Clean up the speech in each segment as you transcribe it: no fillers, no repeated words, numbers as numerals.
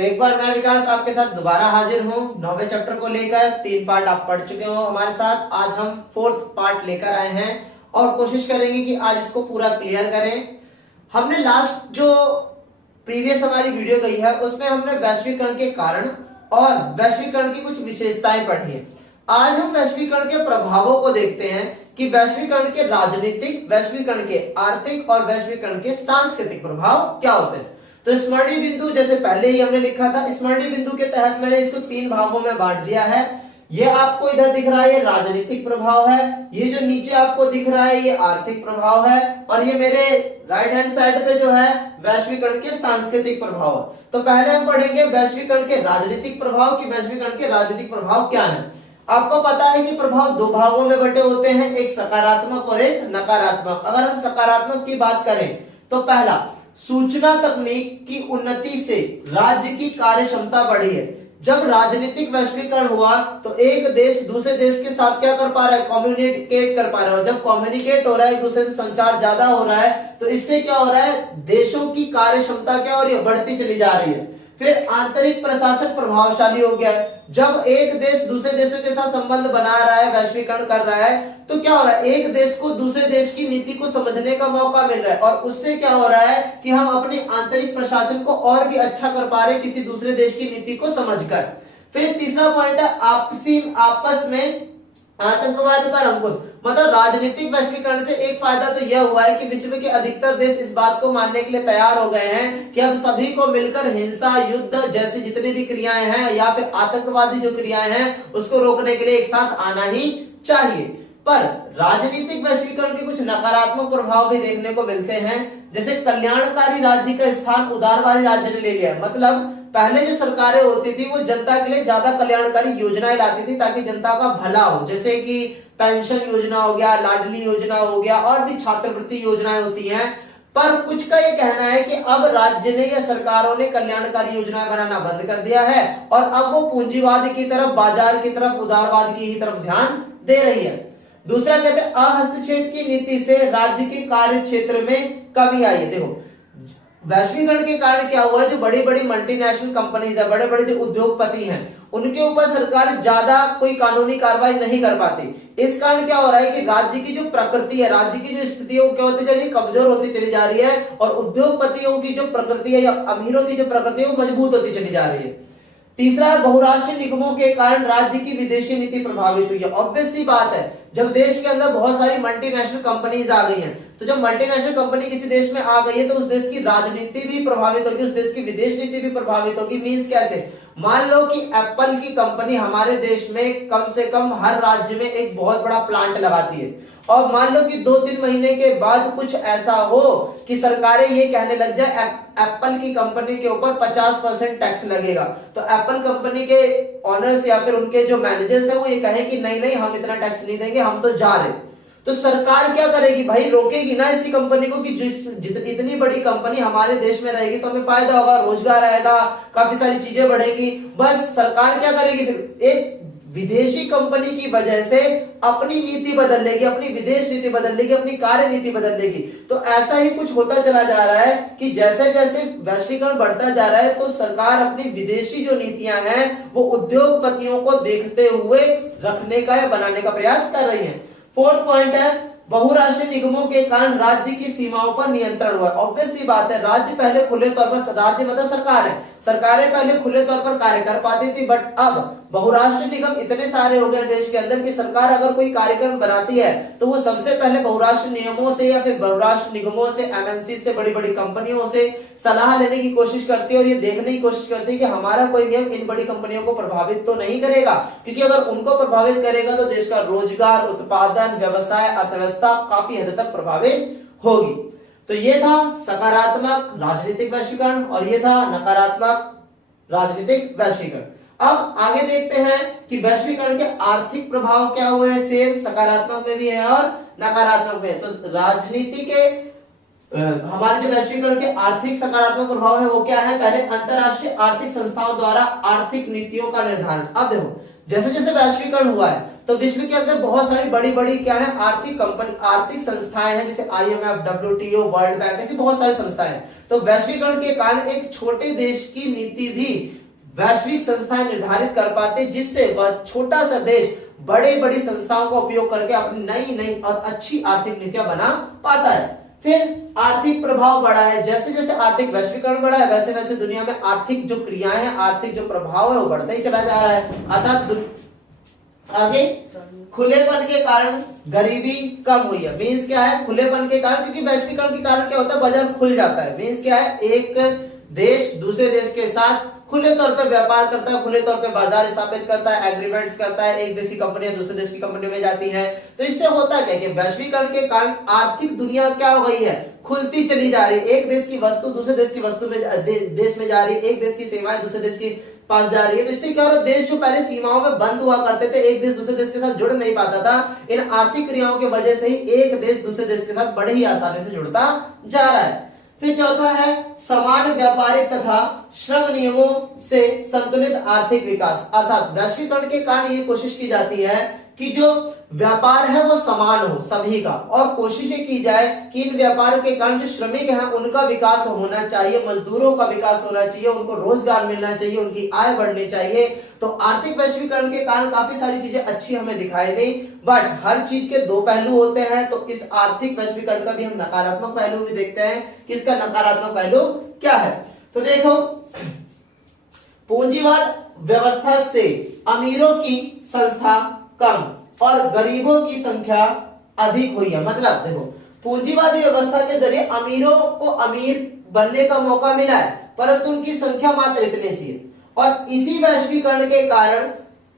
एक बार मैं विकास आपके साथ दोबारा हाजिर हूँ 9वें चैप्टर को लेकर। 3 पार्ट आप पढ़ चुके हो हमारे साथ। आज हम 4th पार्ट लेकर आए हैं और कोशिश करेंगे कि आज इसको पूरा क्लियर करें। हमने लास्ट जो प्रीवियस हमारी वीडियो गई है उसमें हमने वैश्वीकरण के कारण और वैश्वीकरण की कुछ विशेषताएं पढ़ी है। आज हम वैश्वीकरण के प्रभावों को देखते हैं कि वैश्वीकरण के राजनीतिक, वैश्वीकरण के आर्थिक और वैश्वीकरण के सांस्कृतिक प्रभाव क्या होते हैं। तो स्मरणीय बिंदु जैसे पहले ही हमने लिखा था, स्मरणीय बिंदु के तहत मैंने इसको 3 भागों में बांट दिया है। ये आपको इधर दिख रहा है, ये राजनीतिक प्रभाव है। ये जो नीचे आपको दिख रहा है ये आर्थिक प्रभाव है और ये मेरे राइट हैंड साइड पे जो है वैश्वीकरण के सांस्कृतिक प्रभाव है। तो पहले हम पढ़ेंगे वैश्वीकरण के राजनीतिक प्रभाव कि वैश्वीकरण के राजनीतिक प्रभाव क्या है। आपको पता है कि प्रभाव 2 भागों में बटे होते हैं, एक सकारात्मक और एक नकारात्मक। अगर हम सकारात्मक की बात करें तो पहला, सूचना तकनीक की उन्नति से राज्य की कार्य क्षमता बढ़ी है। जब राजनीतिक वैश्वीकरण हुआ तो एक देश दूसरे देश के साथ क्या कर पा रहा है, कम्युनिकेट कर पा रहा है। जब कम्युनिकेट हो रहा है, एक दूसरे से संचार ज्यादा हो रहा है, तो इससे क्या हो रहा है, देशों की कार्य क्षमता क्या हो रही है, बढ़ती चली जा रही है। फिर आंतरिक प्रशासन प्रभावशाली हो गया है। जब एक देश दूसरे देशों के साथ संबंध बना रहा है, वैश्वीकरण कर रहा है, तो क्या हो रहा है, एक देश को दूसरे देश की नीति को समझने का मौका मिल रहा है और उससे क्या हो रहा है कि हम अपनी आंतरिक प्रशासन को और भी अच्छा कर पा रहे हैं किसी दूसरे देश की नीति को समझकर। फिर तीसरा पॉइंट है आपस में आतंकवाद पर अंकुश। मतलब राजनीतिक वैश्वीकरण से एक फायदा तो यह हुआ है कि विश्व के अधिकतर देश इस बात को मानने के लिए तैयार हो गए हैं कि अब सभी को मिलकर हिंसा, युद्ध जैसी जितनी भी क्रियाएं हैं या फिर आतंकवादी जो क्रियाएं हैं उसको रोकने के लिए एक साथ आना ही चाहिए। पर राजनीतिक वैश्वीकरण के कुछ नकारात्मक प्रभाव भी देखने को मिलते हैं, जैसे कल्याणकारी राज्य का स्थान उदारवादी राज्य ने ले लिया। मतलब पहले जो सरकारें होती थी वो जनता के लिए ज्यादा कल्याणकारी योजनाएं लाती थी ताकि जनता का भला हो, जैसे कि पेंशन योजना हो गया, लाडली योजना हो गया और भी छात्रवृत्ति योजनाएं होती हैं। पर कुछ का ये कहना है कि अब राज्य ने या सरकारों ने कल्याणकारी योजनाएं बनाना बंद कर दिया है और अब वो पूंजीवाद की तरफ, बाजार की तरफ, उदारवाद की ही तरफ ध्यान दे रही है। दूसरा कहते हैं अहस्तक्षेप की नीति से राज्य के कार्य क्षेत्र में कमी आई है। देखो वैश्वीकरण के कारण क्या हुआ है, जो बड़ी बड़ी मल्टीनेशनल कंपनीज है, बड़े बड़े जो उद्योगपति हैं, उनके ऊपर सरकार ज्यादा कोई कानूनी कार्रवाई नहीं कर पाती। इस कारण क्या हो रहा है कि राज्य की जो प्रकृति है, राज्य की जो स्थिति है वो क्या होती चली, कमजोर होती चली जा रही है और उद्योगपतियों की जो प्रकृति है या अमीरों की जो प्रकृति है वो मजबूत होती चली जा रही है। तीसरा है बहुराष्ट्रीय निगमों के कारण राज्य की विदेशी नीति प्रभावित हुई है। ऑब्वियस सी बात है, जब देश के अंदर बहुत सारी मल्टीनेशनल कंपनीज आ गई हैं, तो जब मल्टीनेशनल कंपनी किसी देश में आ गई है तो उस देश की राजनीति भी प्रभावित होगी, उस देश की विदेश नीति भी प्रभावित होगी। मींस कैसे, मान लो कि एप्पल की कंपनी हमारे देश में कम से कम हर राज्य में एक बहुत बड़ा प्लांट लगाती है और मान लो कि 2-3 महीने के बाद कुछ ऐसा हो कि सरकारें ये कहने लग जाए एप्पल की कंपनी के ऊपर 50% टैक्स लगेगा, तो एप्पल कंपनी के ऑनर्स या फिर उनके जो मैनेजर्स हैं वो ये कहें कि नहीं नहीं हम इतना टैक्स नहीं देंगे, हम तो जा रहे। तो सरकार क्या करेगी भाई, रोकेगी ना इसी कंपनी को कि इतनी बड़ी कंपनी हमारे देश में रहेगी तो हमें फायदा होगा, रोजगार आएगा, काफी सारी चीजें बढ़ेगी। बस सरकार क्या करेगी, फिर एक विदेशी कंपनी की वजह से अपनी नीति बदल लेगी, अपनी विदेश नीति बदल लेगी, अपनी कार्य नीति बदल लेगी। तो ऐसा ही कुछ होता चला जा रहा है कि जैसे जैसे वैश्वीकरण बढ़ता जा रहा है तो सरकार अपनी विदेशी जो नीतियां हैं वो उद्योगपतियों को देखते हुए रखने का या बनाने का प्रयास कर रही है। 4th पॉइंट है बहुराष्ट्रीय निगमों के कारण राज्य की सीमाओं पर नियंत्रण हुआ। ऑब्वियस सी बात है, राज्य पहले खुले तौर पर, राज्य मतलब सरकार है, सरकारें पहले खुले तौर पर कार्य कर पाती थी, बट अब बहुराष्ट्रीय निगम इतने सारे हो गए देश के अंदर कि सरकार अगर कोई कार्यक्रम बनाती है तो वो सबसे पहले बहुराष्ट्रीय नियमों से या फिर बहुराष्ट्रीय निगमों से, एमएनसी से, बड़ी बड़ी कंपनियों से सलाह लेने की कोशिश करती है और ये देखने की कोशिश करती है कि हमारा कोई नियम इन बड़ी कंपनियों को प्रभावित तो नहीं करेगा, क्योंकि अगर उनको प्रभावित करेगा तो देश का रोजगार, उत्पादन, व्यवसाय, अर्थव्यवस्था काफी हद तक प्रभावित होगी। तो ये था सकारात्मक राजनीतिक वैश्वीकरण और ये था नकारात्मक राजनीतिक वैश्वीकरण। अब आगे देखते हैं कि वैश्वीकरण के आर्थिक प्रभाव क्या हुए हैं। सेम सकारात्मक में भी है और नकारात्मक में। तो राजनीति के हमारे जो वैश्वीकरण के आर्थिक सकारात्मक प्रभाव है वो क्या है, पहले अंतरराष्ट्रीय आर्थिक संस्थाओं द्वारा आर्थिक नीतियों का निर्धारण। अब देखो जैसे जैसे वैश्वीकरण हुआ है तो विश्व के अंदर बहुत सारी बड़ी बड़ी क्या है आर्थिक संस्थाएं हैं, जैसे IMF, WTO, वर्ल्ड बैंक, ऐसी बहुत सारी संस्थाएं हैं। तो वैश्वीकरण के कारण एक छोटे देश की नीति भी वैश्विक संस्थाएं निर्धारित कर पाते, जिससे वह छोटा सा देश बड़ी बड़ी संस्थाओं का उपयोग करके अपनी नई नई और अच्छी आर्थिक नीतियां बना पाता है। फिर आर्थिक प्रभाव बढ़ा है, जैसे जैसे आर्थिक वैश्वीकरण बढ़ा है वैसे वैसे दुनिया में आर्थिक जो क्रियाएं हैं, आर्थिक जो प्रभाव है वो बढ़ता ही चला जा रहा है। अर्थात आगे खुलेपन के कारण गरीबी कम हुई है। मीन्स क्या है, खुलेपन के कारण, क्योंकि वैश्वीकरण के कारण क्या होता है, बाजार खुल जाता है। मीन्स क्या है, एक देश दूसरे देश के साथ खुले तौर पे व्यापार करता है, खुले तौर पे बाजार स्थापित करता है, एग्रीमेंट्स करता है, एक देश की कंपनियां दूसरे देश की कंपनियों में जाती हैं। तो इससे होता क्या है कि वैश्वीकरण के कारण आर्थिक दुनिया क्या हो गई है, खुलती चली जा रही है। एक देश की वस्तु दूसरे देश की वस्तु में देश में जा रही है, एक देश की सेवाएं दूसरे देश की पास जा रही है। तो इससे क्या हो रहा है, देश जो पहले सीमाओं में बंद हुआ करते थे, एक देश दूसरे देश के साथ जुड़ नहीं पाता था, इन आर्थिक क्रियाओं की वजह से ही एक देश दूसरे देश के साथ बड़े ही आसानी से जुड़ता जा रहा है। फिर चौथा है समान व्यापारिक तथा श्रम नियमों से संतुलित आर्थिक विकास। अर्थात वैश्वीकरण के कारण ये कोशिश की जाती है कि जो व्यापार है वो समान हो सभी का, और कोशिश की जाए कि इन व्यापार के कारण जो श्रमिक हैं उनका विकास होना चाहिए, मजदूरों का विकास होना चाहिए, उनको रोजगार मिलना चाहिए, उनकी आय बढ़नी चाहिए। तो आर्थिक वैश्वीकरण के कारण काफी सारी चीजें अच्छी हमें दिखाई दी, बट हर चीज के दो पहलू होते हैं। तो इस आर्थिक वैश्वीकरण का भी हम नकारात्मक पहलू भी देखते हैं कि इसका नकारात्मक पहलू क्या है। तो देखो, पूंजीवाद व्यवस्था से अमीरों की संख्या कम और गरीबों की संख्या अधिक हुई है। मतलब देखो, पूंजीवादी व्यवस्था के जरिए अमीरों को अमीर बनने का मौका मिला है, परंतु उनकी संख्या मात्र इतने सी है। और इसी वैश्वीकरण के कारण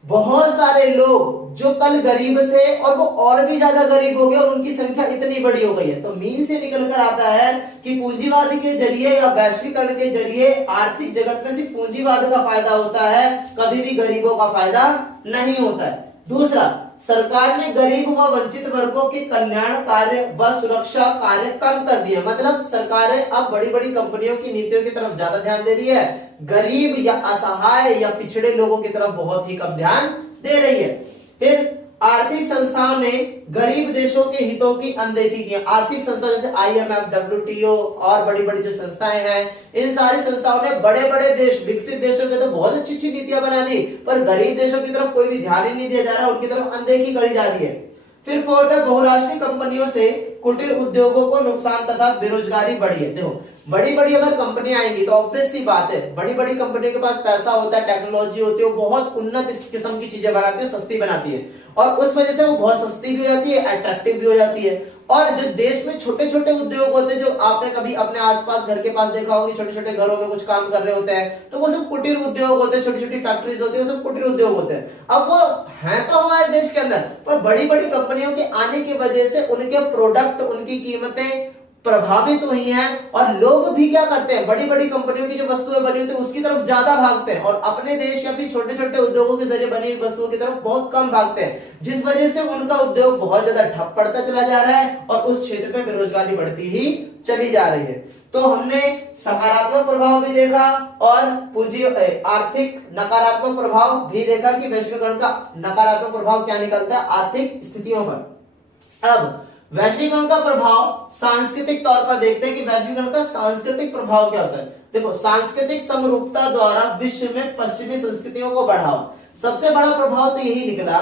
बहुत सारे लोग जो कल गरीब थे और वो और भी ज्यादा गरीब हो गए और उनकी संख्या इतनी बड़ी हो गई है। तो मीन से निकल कर आता है कि पूंजीवाद के जरिए या वैश्वीकरण के जरिए आर्थिक जगत में सिर्फ पूंजीवाद का फायदा होता है, कभी भी गरीबों का फायदा नहीं होता है। दूसरा, सरकार ने गरीब व वंचित वर्गों के कल्याण कार्य व सुरक्षा कार्य कम कर दिए। मतलब सरकारें अब बड़ी बड़ी कंपनियों की नीतियों की तरफ ज्यादा ध्यान दे रही है, गरीब या असहाय या पिछड़े लोगों की तरफ बहुत ही कम ध्यान दे रही है। फिर आर्थिक संस्थाओं ने गरीब देशों के हितों की अनदेखी की। आर्थिक संस्था जैसे IMF, WTO और बड़ी बड़ी जो संस्थाएं हैं, इन सारी संस्थाओं ने बड़े बड़े देश, विकसित देशों के तो बहुत अच्छी अच्छी नीतियां बना दी, पर गरीब देशों की तरफ कोई भी ध्यान ही नहीं दिया जा रहा, उनकी तरफ अनदेखी करी जा रही है। फिर फोर्थ है, बहुराष्ट्रीय कंपनियों से कुटीर उद्योगों को नुकसान तथा बेरोजगारी बढ़ी है। देखो, बड़ी बड़ी अगर कंपनियां आएंगी तो ऑब्वियस सी बात है, बड़ी बड़ी कंपनियों के पास पैसा होता है, टेक्नोलॉजी होती है, वो बहुत उन्नत इस किस्म की चीजें बनाती है, सस्ती बनाती है, और उस वजह से वो बहुत सस्ती भी हो जाती है, अट्रैक्टिव भी हो जाती है। और जो देश में छोटे छोटे उद्योग होते हैं, जो आपने कभी अपने आसपास घर के पास देखा होगा, छोटे छोटे घरों में कुछ काम कर रहे होते हैं, तो वो सब कुटीर उद्योग होते हैं, छोटी छोटी फैक्ट्रीज होती है, वो सब कुटीर उद्योग होते हैं। अब वो हैं तो हमारे देश के अंदर, पर बड़ी बड़ी कंपनियों के आने की वजह से उनके प्रोडक्ट, उनकी कीमतें प्रभावित हुई हैं, और लोग भी क्या करते हैं, बड़ी बड़ी कंपनियों की जो वस्तुएं बनी होती है उसकी तरफ ज्यादा भागते हैं, और अपने देश या फिर छोटे छोटे उद्योगों के जरिए बनी हुई वस्तुओं की तरफ बहुत कम भागते हैं, जिस वजह से उनका उद्योग बहुत ज्यादा ठप पड़ता चला जा रहा है और उस क्षेत्र में बेरोजगारी बढ़ती ही चली जा रही है। तो हमने सकारात्मक प्रभाव भी देखा और पूंजी आर्थिक नकारात्मक प्रभाव भी देखा कि वैश्वीकरण का नकारात्मक प्रभाव क्या निकलता है आर्थिक स्थितियों पर। अब वैश्वीकरण का प्रभाव सांस्कृतिक तौर पर देखते हैं कि वैश्वीकरण का सांस्कृतिक प्रभाव क्या होता है। देखो, सांस्कृतिक समरूपता द्वारा विश्व में पश्चिमी संस्कृतियों को बढ़ावा। सबसे बड़ा प्रभाव तो यही निकला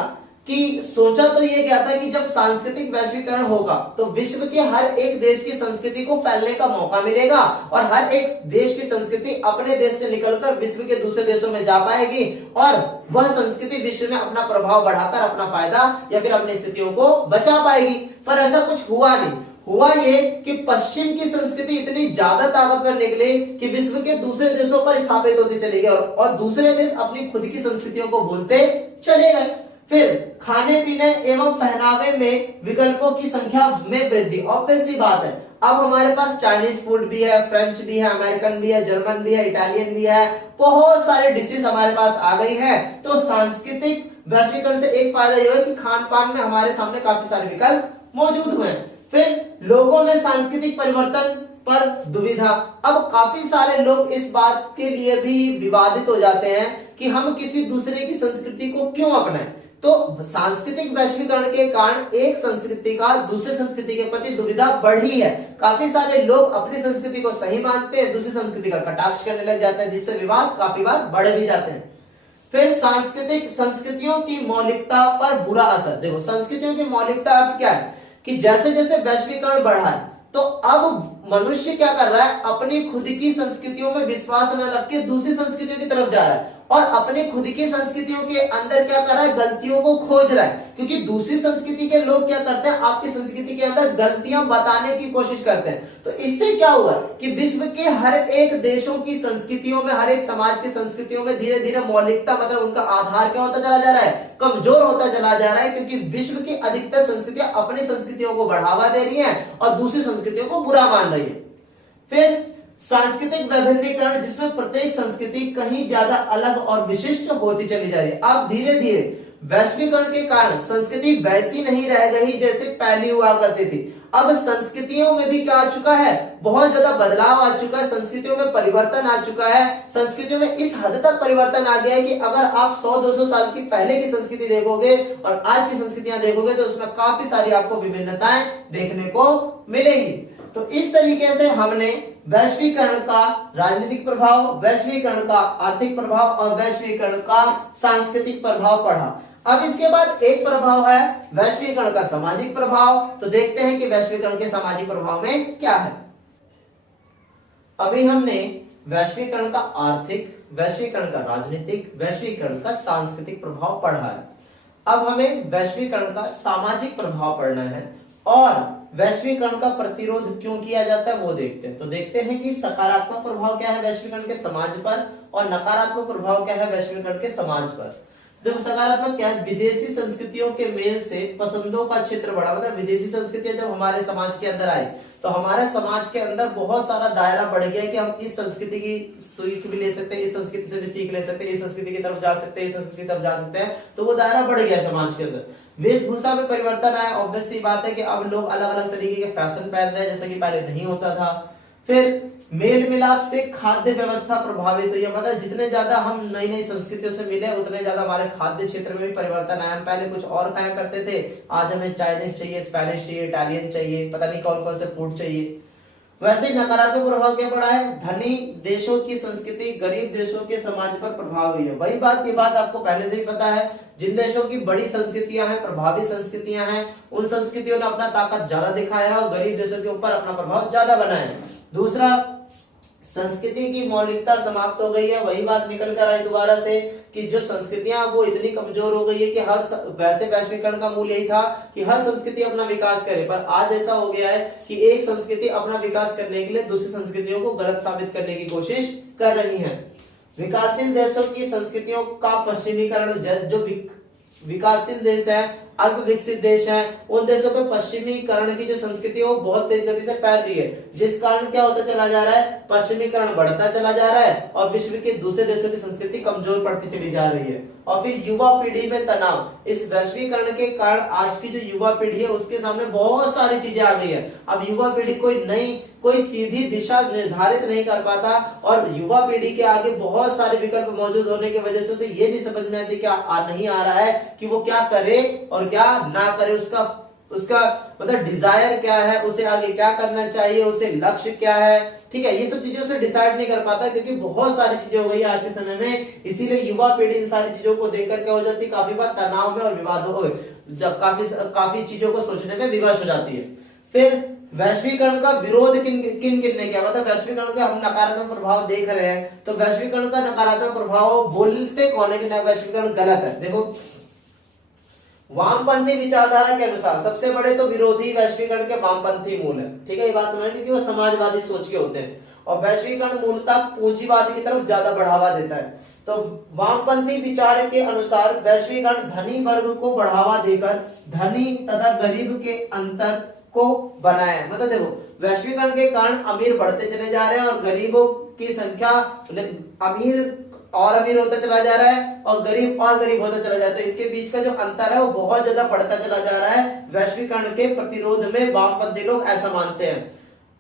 कि सोचा तो ये गया था कि जब सांस्कृतिक वैश्वीकरण होगा तो विश्व के हर एक देश की संस्कृति को फैलने का मौका मिलेगा, और हर एक देश की संस्कृति अपने देश से निकलकर विश्व के दूसरे देशों में जा पाएगी, और वह संस्कृति विश्व में अपना प्रभाव बढ़ाकर अपना फायदा या फिर अपनी स्थितियों को बचा पाएगी। पर ऐसा कुछ हुआ नहीं। हुआ ये कि पश्चिम की संस्कृति इतनी ज्यादा ताकतवर निकली कि विश्व के दूसरे देशों पर स्थापित होती चली गई, और दूसरे देश अपनी खुद की संस्कृतियों को भूलते चले गए। फिर खाने पीने एवं पहनावे में विकल्पों की संख्या में वृद्धि। ऑब्वियस सी बात है, अब हमारे पास चाइनीज फूड भी है, फ्रेंच भी है, अमेरिकन भी है, जर्मन भी है, इटालियन भी है, बहुत सारे डिशेस हमारे पास आ गई है। तो सांस्कृतिक वैश्वीकरण से एक फायदा यह है कि खान पान में हमारे सामने काफी सारे विकल्प मौजूद हुए। फिर लोगों में सांस्कृतिक परिवर्तन पर दुविधा। अब काफी सारे लोग इस बात के लिए भी विवादित हो जाते हैं कि हम किसी दूसरे की संस्कृति को क्यों अपनाएं, तो सांस्कृतिक वैश्वीकरण के कारण एक संस्कृति का दूसरे संस्कृति के प्रति दुविधा बढ़ी है। काफी सारे लोग अपनी संस्कृति को सही मानते हैं, दूसरी संस्कृति का कटाक्ष करने लग जाते हैं, जिससे विवाद काफी बार बढ़ भी जाते हैं। फिर सांस्कृतिक संस्कृतियों की मौलिकता पर बुरा असर। देखो संस्कृतियों की मौलिकता अर्थ क्या है कि जैसे जैसे वैश्वीकरण बढ़ा है तो अब मनुष्य क्या कर रहा है, अपनी खुद की संस्कृतियों में विश्वास न रख के दूसरी संस्कृतियों की तरफ जा रहा है और अपनी खुद की संस्कृतियों के अंदर क्या कर रहा है, गलतियों को खोज रहा है। क्योंकि दूसरी संस्कृति के लोग क्या करते हैं, आपकी संस्कृति के अंदर गलतियां बताने की कोशिश करते हैं। तो इससे क्या हुआ कि विश्व के हर एक देशों की संस्कृतियों में, हर एक समाज की संस्कृतियों में धीरे धीरे मौलिकता मतलब उनका आधार क्या होता चला जा रहा है, कमजोर होता चला जा रहा है। क्योंकि विश्व की अधिकतर संस्कृतियां अपनी संस्कृतियों को बढ़ावा दे रही है और दूसरी संस्कृतियों को बुरा मान रही है। फिर सांस्कृतिक वैभिन्नीकरण, जिसमें प्रत्येक संस्कृति कहीं ज्यादा अलग और विशिष्ट होती चली जा रही है। अब धीरे धीरे वैश्वीकरण के कारण संस्कृति वैसी नहीं रह गई जैसे पहले हुआ करती थी। अब संस्कृतियों में भी क्या आ चुका है, बहुत ज्यादा बदलाव आ चुका है, संस्कृतियों में परिवर्तन आ चुका है। संस्कृतियों में इस हद तक परिवर्तन आ गया है कि अगर आप 100-200 साल की पहले की संस्कृति देखोगे और आज की संस्कृतियां देखोगे तो उसमें काफी सारी आपको विभिन्नताएं देखने को मिलेगी। तो इस तरीके से हमने वैश्वीकरण का राजनीतिक प्रभाव, वैश्वीकरण का आर्थिक प्रभाव और वैश्वीकरण का सांस्कृतिक प्रभाव पढ़ा। अब इसके बाद एक प्रभाव है वैश्वीकरण का सामाजिक प्रभाव। तो देखते हैं कि वैश्वीकरण के सामाजिक प्रभाव में क्या है। अभी हमने वैश्वीकरण का आर्थिक, वैश्वीकरण का राजनीतिक, वैश्वीकरण का सांस्कृतिक प्रभाव पढ़ा है। अब हमें वैश्वीकरण का सामाजिक प्रभाव पढ़ना है और वैश्वीकरण का प्रतिरोध क्यों किया जाता है वो देखते हैं। तो देखते हैं कि सकारात्मक प्रभाव क्या है वैश्वीकरण के समाज पर और नकारात्मक प्रभाव क्या है वैश्वीकरण के समाज पर। देखो सकारात्मक क्या है, विदेशी संस्कृतियों के मेल से पसंदों का क्षेत्र बढ़ा। मतलब विदेशी संस्कृतियां जब हमारे समाज के अंदर आई तो हमारे समाज के अंदर बहुत सारा दायरा बढ़ गया कि हम इस संस्कृति की सीख भी ले सकते हैं, इस संस्कृति से भी सीख ले सकते हैं, इस संस्कृति की तरफ जा सकते हैं, इस संस्कृति की तरफ जा सकते हैं। तो वो दायरा बढ़ गया समाज के अंदर। वेशभूषा में परिवर्तन आया। ऑब्वियस सी बात है कि अब लोग अलग अलग तरीके के फैशन पहन रहे हैं जैसा कि पहले नहीं होता था। फिर मेल मिलाप से खाद्य व्यवस्था प्रभावित हुई है। मतलब जितने ज्यादा हम नई नई संस्कृतियों से मिले उतने ज्यादा हमारे खाद्य क्षेत्र में भी परिवर्तन आया। हम पहले कुछ और खाया करते थे, आज हमें चाइनीज चाहिए, स्पेनिश चाहिए, इटालियन चाहिए, पता नहीं कौन कौन से फूड चाहिए। वैसे ही नकारात्मक प्रभाव क्या पड़ा है, धनी देशों की संस्कृति गरीब देशों के समाज पर प्रभाव हुई है। वही बात, ये बात आपको पहले से ही पता है। जिन देशों की बड़ी संस्कृतियां हैं, प्रभावी संस्कृतियां हैं, उन संस्कृतियों ने अपना ताकत ज्यादा दिखाया और गरीब देशों के ऊपर अपना प्रभाव ज्यादा बनाया है। दूसरा, संस्कृति की मौलिकता समाप्त हो गई है। वही बात निकल कर आई दोबारा से कि जो संस्कृतियां वो इतनी कमजोर हो गई है कि वैसे वैश्वीकरण का मूल यही था कि हर संस्कृति अपना विकास करे, पर आज ऐसा हो गया है कि एक संस्कृति अपना विकास करने के लिए दूसरी संस्कृतियों को गलत साबित करने की कोशिश कर रही है। विकासशील देशों की संस्कृतियों का पश्चिमीकरण, जो विकासशील देश है, अल्प विकसित देश हैं, उन देशों पे पश्चिमीकरण की जो संस्कृति है वो बहुत तेज गति से फैल रही है, जिस कारण क्या होता चला जा रहा है, पश्चिमीकरण बढ़ता चला जा रहा है और विश्व के दूसरे देशों की संस्कृति कमजोर पड़ती चली जा रही है। और फिर युवा पीढ़ी में तनाव। इस वैश्वीकरण के कारण आज की जो युवा पीढ़ी है उसके सामने बहुत सारी चीजें आ गई है। अब युवा पीढ़ी कोई सीधी दिशा निर्धारित नहीं कर पाता और युवा पीढ़ी के आगे बहुत सारे विकल्प मौजूद होने की वजह से उसे ये नहीं समझ में आती नहीं आ रहा है कि वो क्या करे और क्या ना करे, उसका मतलब डिजायर क्या है, उसे आगे क्या करना चाहिए, उसे लक्ष्य क्या है। ठीक है, ये सब चीजें उसे डिसाइड नहीं कर पाता क्योंकि बहुत सारी चीजें हो गई आज के समय में। इसीलिए युवा पीढ़ी इन सारी चीजों को देखकर क्या हो जाती है, काफी बार तनाव में और विवादों हो, जब काफी चीजों को सोचने में विवश हो जाती है। फिर वैश्वीकरण का विरोध किन ने किया, मतलब वैश्वीकरण का हम नकारात्मक प्रभाव देख रहे हैं तो वैश्वीकरण का नकारात्मक प्रभाव बोलते कौन है कि वैश्वीकरण गलत है। देखो वामपंथी विचारधारा के अनुसार सबसे बड़े तो विरोधी वैश्वीकरण के वामपंथी मूल है। ठीक है, ये बात समझ, क्योंकि वो समाजवादी सोच के होते हैं और वैश्वीकरण मूलतः पूंजीवाद की तरफ ज्यादा बढ़ावा देता है। तो वामपंथी विचार के अनुसार वैश्वीकरण धनी वर्ग को बढ़ावा देकर धनी तथा गरीब के अंतर को बनाया। मतलब देखो वैश्वीकरण के कारण अमीर बढ़ते चले जा रहे हैं और गरीबों की संख्या, अमीर और अमीर होता चला जा रहा है और गरीब और गरीब होता चला जा रहा है। तो इनके बीच का जो अंतर है वो बहुत ज्यादा बढ़ता चला जा रहा है। वैश्वीकरण के प्रतिरोध में वामपंथी लोग ऐसा मानते हैं।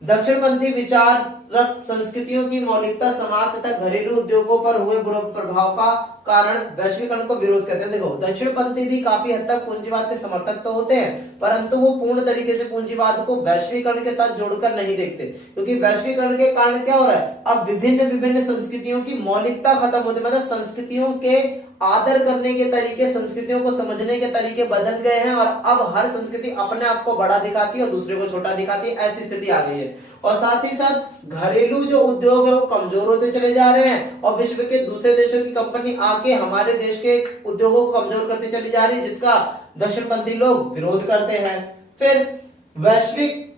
दक्षिणपंथी विचारक संस्कृतियों की मौलिकता, समाज तथा घरेलू उद्योगों पर हुए बुरे प्रभाव का कारण वैश्वीकरण को विरोध करते हैं। देखो, दक्षिणपंथी भी काफी हद तक पूंजीवाद के समर्थक तो होते हैं, परंतु वो पूर्ण तरीके से पूंजीवाद को वैश्वीकरण के साथ जोड़कर नहीं देखते, क्योंकि वैश्वीकरण के कारण क्या हो रहा है, अब विभिन्न विभिन्न संस्कृतियों की मौलिकता खत्म होती है, मतलब संस्कृतियों के आदर करने के तरीके, संस्कृतियों को समझने के तरीके बदल गए हैं और अब हर संस्कृति अपने आप को बड़ा दिखाती है और दूसरे को छोटा दिखाती है, ऐसी स्थिति आ गई है। और साथ ही साथ घरेलू जो उद्योग है वो कमजोर होते चले जा रहे हैं और विश्व के दूसरे देशों की कंपनी आके हमारे देश के उद्योगों को कमजोर करती चली जा रही है, जिसका दक्षिणपंथी लोग विरोध करते हैं। फिर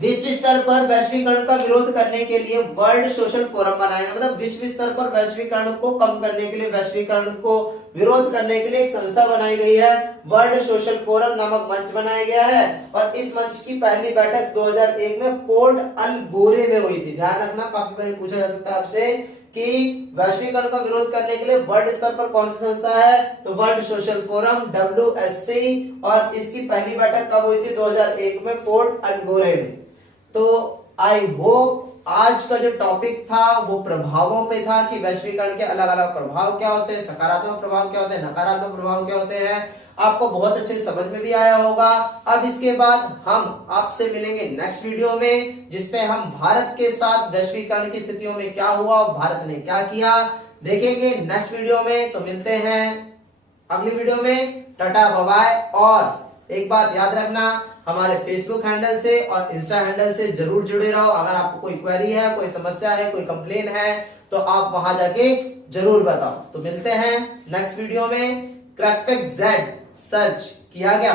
विश्व स्तर पर वैश्वीकरण का विरोध करने के लिए वर्ल्ड सोशल फोरम बनाया, मतलब विश्व स्तर पर वैश्वीकरण को कम करने के लिए, वैश्वीकरण को विरोध करने के लिए एक संस्था बनाई गई है, वर्ल्ड सोशल फोरम नामक मंच बनाया गया है। और इस मंच की पहली बैठक 2001 में पोर्ट अल गोरे में हुई थी। ध्यान रखना, काफी बार पूछा जा सकता है आपसे कि वैश्वीकरण का विरोध करने के लिए वर्ल्ड स्तर पर कौन सी संस्था है, तो वर्ल्ड सोशल फोरम WSC, और इसकी पहली बैठक कब हुई थी, 2001 में पोर्ट अल गोरे में। तो आई होप आज का जो टॉपिक था वो प्रभावों पे था कि वैश्वीकरण के अलग अलग प्रभाव क्या होते हैं, सकारात्मक प्रभाव क्या होते हैं, नकारात्मक प्रभाव क्या होते हैं, आपको बहुत अच्छे समझ में भी आया होगा। अब इसके बाद हम आपसे मिलेंगे नेक्स्ट वीडियो में, जिसपे हम भारत के साथ वैश्वीकरण की स्थितियों में क्या हुआ, भारत ने क्या किया, देखेंगे नेक्स्ट वीडियो में। तो मिलते हैं अगली वीडियो में, टाटा बाय बाय। और एक बात याद रखना, हमारे फेसबुक हैंडल से और इंस्टा हैंडल से जरूर जुड़े रहो। अगर आपको कोई क्वेरी है, कोई समस्या है, कोई कंप्लेन है, तो आप वहां जाके जरूर बताओ। तो मिलते हैं नेक्स्ट वीडियो में। क्रैकफैक्ट Z सर्च किया गया।